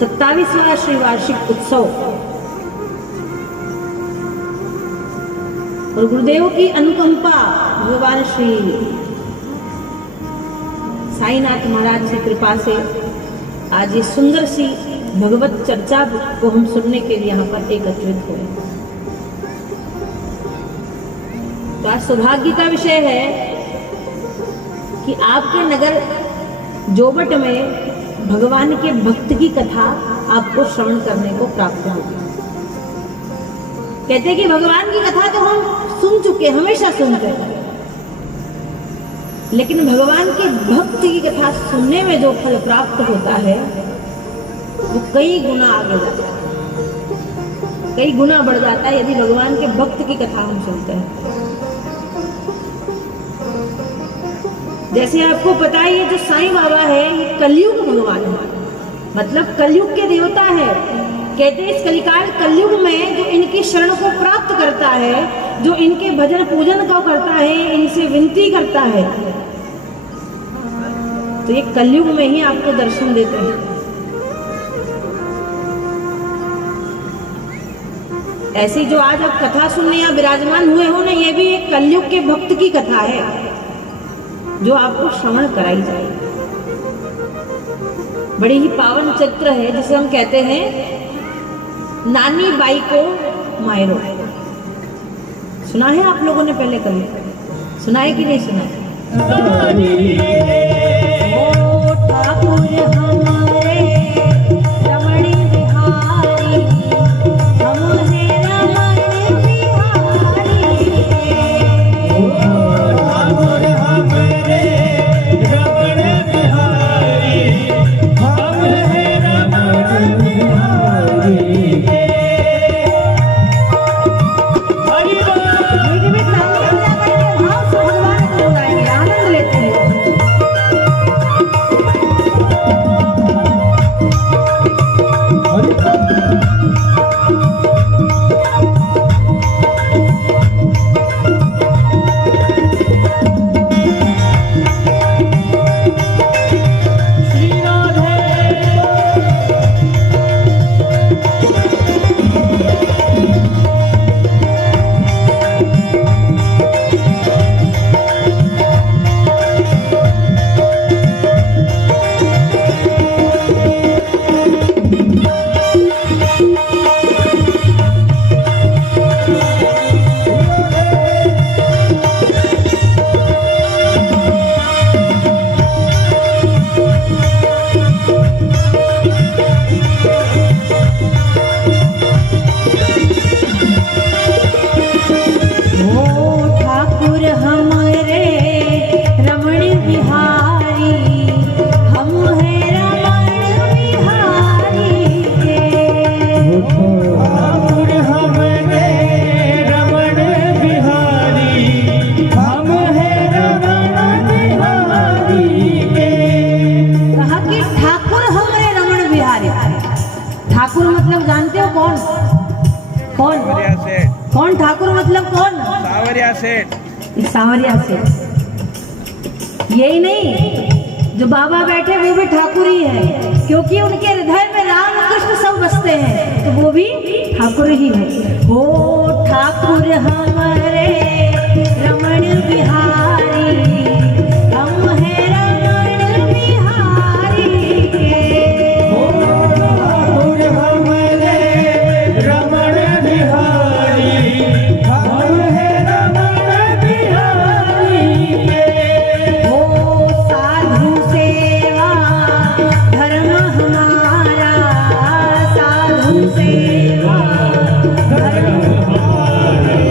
27वां श्री वार्षिक उत्सव और गुरुदेव की अनुकंपा, भगवान श्री साईनाथ महाराज की कृपा से आज ये सुंदर सी भगवत चर्चा को हम सुनने के लिए यहाँ पर एकत्रित हुए। तो आज सौभाग्य का विषय है कि आपके नगर जोबट में भगवान के भक्त की कथा आपको श्रवण करने को प्राप्त होगी। कहते हैं कि भगवान की कथा तो हम सुन चुके, हमेशा सुनते हैं, लेकिन भगवान के भक्त की कथा सुनने में जो फल प्राप्त होता है वो कई गुना आगे जाता है, कई गुना बढ़ जाता है यदि भगवान के भक्त की कथा हम सुनते हैं। जैसे आपको पता है ये जो साईं बाबा है ये कलयुग भगवान है, मतलब कलयुग के देवता है। कहते हैं इस कलिकाल कलयुग में जो इनकी शरण को प्राप्त करता है, जो इनके भजन पूजन को करता है, इनसे विनती करता है, तो ये कलयुग में ही आपको दर्शन देते हैं। ऐसी जो आज आप कथा सुनने यहाँ विराजमान हुए हो ना, ये भी एक कलयुग के भक्त की कथा है जो आपको श्रवण कराई जाएगी। बड़ी ही पावन चरित्र है जिसे हम कहते हैं नानी बाई को मायरो। सुना है आप लोगों ने पहले कभी? सुना है कि नहीं सुना है? ओ ठाकुर हमारे रमणी बिहारी, हम हैं रमण बिहारी। ओ ठाकुर हमारे रमण बिहारी, हम हैं रमण बिहारी। हरि बोल। बीच में ताली बजा करके भाव से भगवान को बुलाएंगे, आनंद लेते हैं। श्री राधे ओ ठाकुर हमारे रमण बिहारी, हम हैं रमण बिहारी के। ठाकुर हमारे रमण बिहारी, हम हैं रमण बिहारी के। कहा कि ठाकुर हमारे रमण बिहारी। ठाकुर मतलब जानते हो कौन? कौन सावरिया सेठ, कौन ठाकुर मतलब कौन? सावरिया सेठ। सावरिया सेठ। यही नहीं, जो बाबा बैठे वो भी ठाकुर ही है, क्योंकि उनके हृदय में राम कृष्ण सब बसते हैं, तो वो भी ठाकुर ही है। ओ ठाकुर हमारे रमण बिहारी, हम हैं रमण बिहारी के। ठाकुर हमारे रमण बिहारी, हम हैं रमण बिहारी के। ओ साधु सेवा धर्म हमारा, साधु सेवा धर्म हमारे।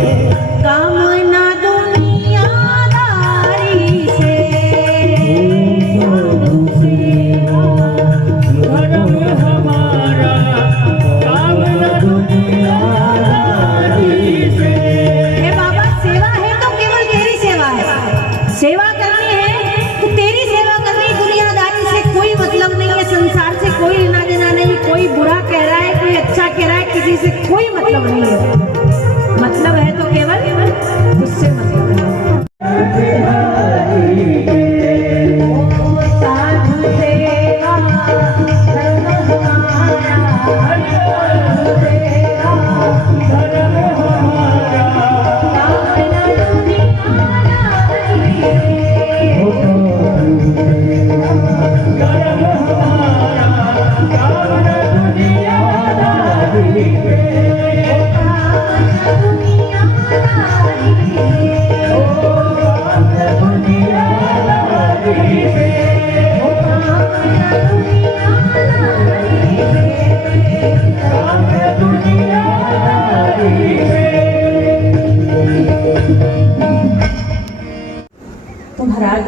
तो महाराज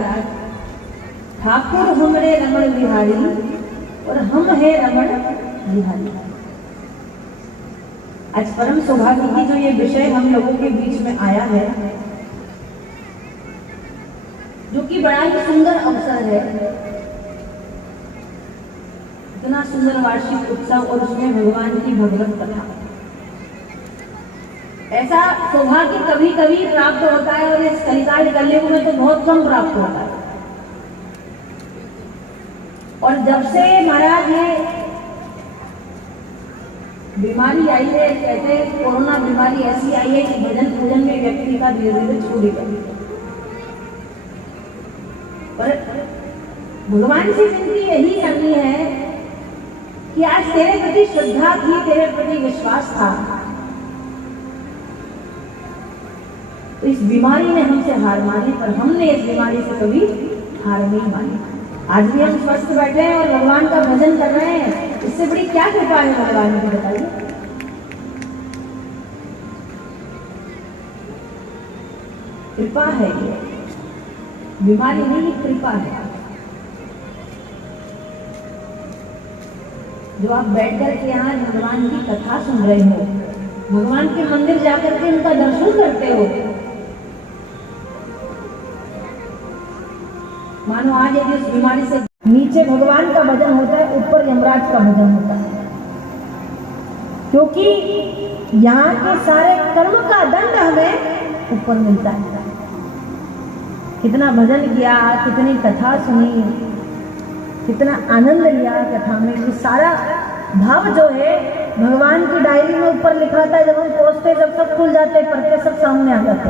ठाकुर हमरे रमण बिहारी और हम है रमण बिहारी। आज परम सौभाग्य की जो ये विषय हम लोगों के बीच में आया है, जो कि बड़ा ही सुंदर अवसर है, इतना सुंदर वार्षिक उत्सव और उसमें भगवान की भगवत कथा। ऐसा सौभाग्य कभी कभी प्राप्त होता है और इस कलिकाल कलयुग में तो बहुत कम प्राप्त होता है। और जब से महाराज ये बीमारी आई है, कहते हैं कोरोना बीमारी ऐसी आई है कि भजन पूजन में व्यक्ति का धीरे धीरे छूट गया। पर भगवान से विनती यही करनी है कि आज तेरे प्रति श्रद्धा थी, तेरे प्रति विश्वास था, तो इस बीमारी ने हमसे हार मानी, पर हमने इस बीमारी से कभी हार नहीं मानी। आज भी हम स्वस्थ बैठे हैं और भगवान का भजन कर रहे हैं, इससे बड़ी क्या कृपा है भगवान की, बताइए। कृपा है ये, बीमारी नहीं, कृपा है। जो आप बैठ कर के यहाँ भगवान की कथा सुन रहे हो, भगवान के मंदिर जाकर के उनका दर्शन करते हो, मानो आज यदि इस बीमारी से नीचे भगवान का भजन होता है, ऊपर यमराज का भजन होता है, क्योंकि यहाँ के सारे कर्म का दंड हमें ऊपर मिलता है। कितना भजन किया, कितनी कथा सुनी, कितना आनंद लिया कथा में, कि सारा भाव जो है भगवान की डायरी में ऊपर लिखा था। जब हम पहुंचते, जब सब खुल जाते, पढ़ते, सब सामने आ जाते।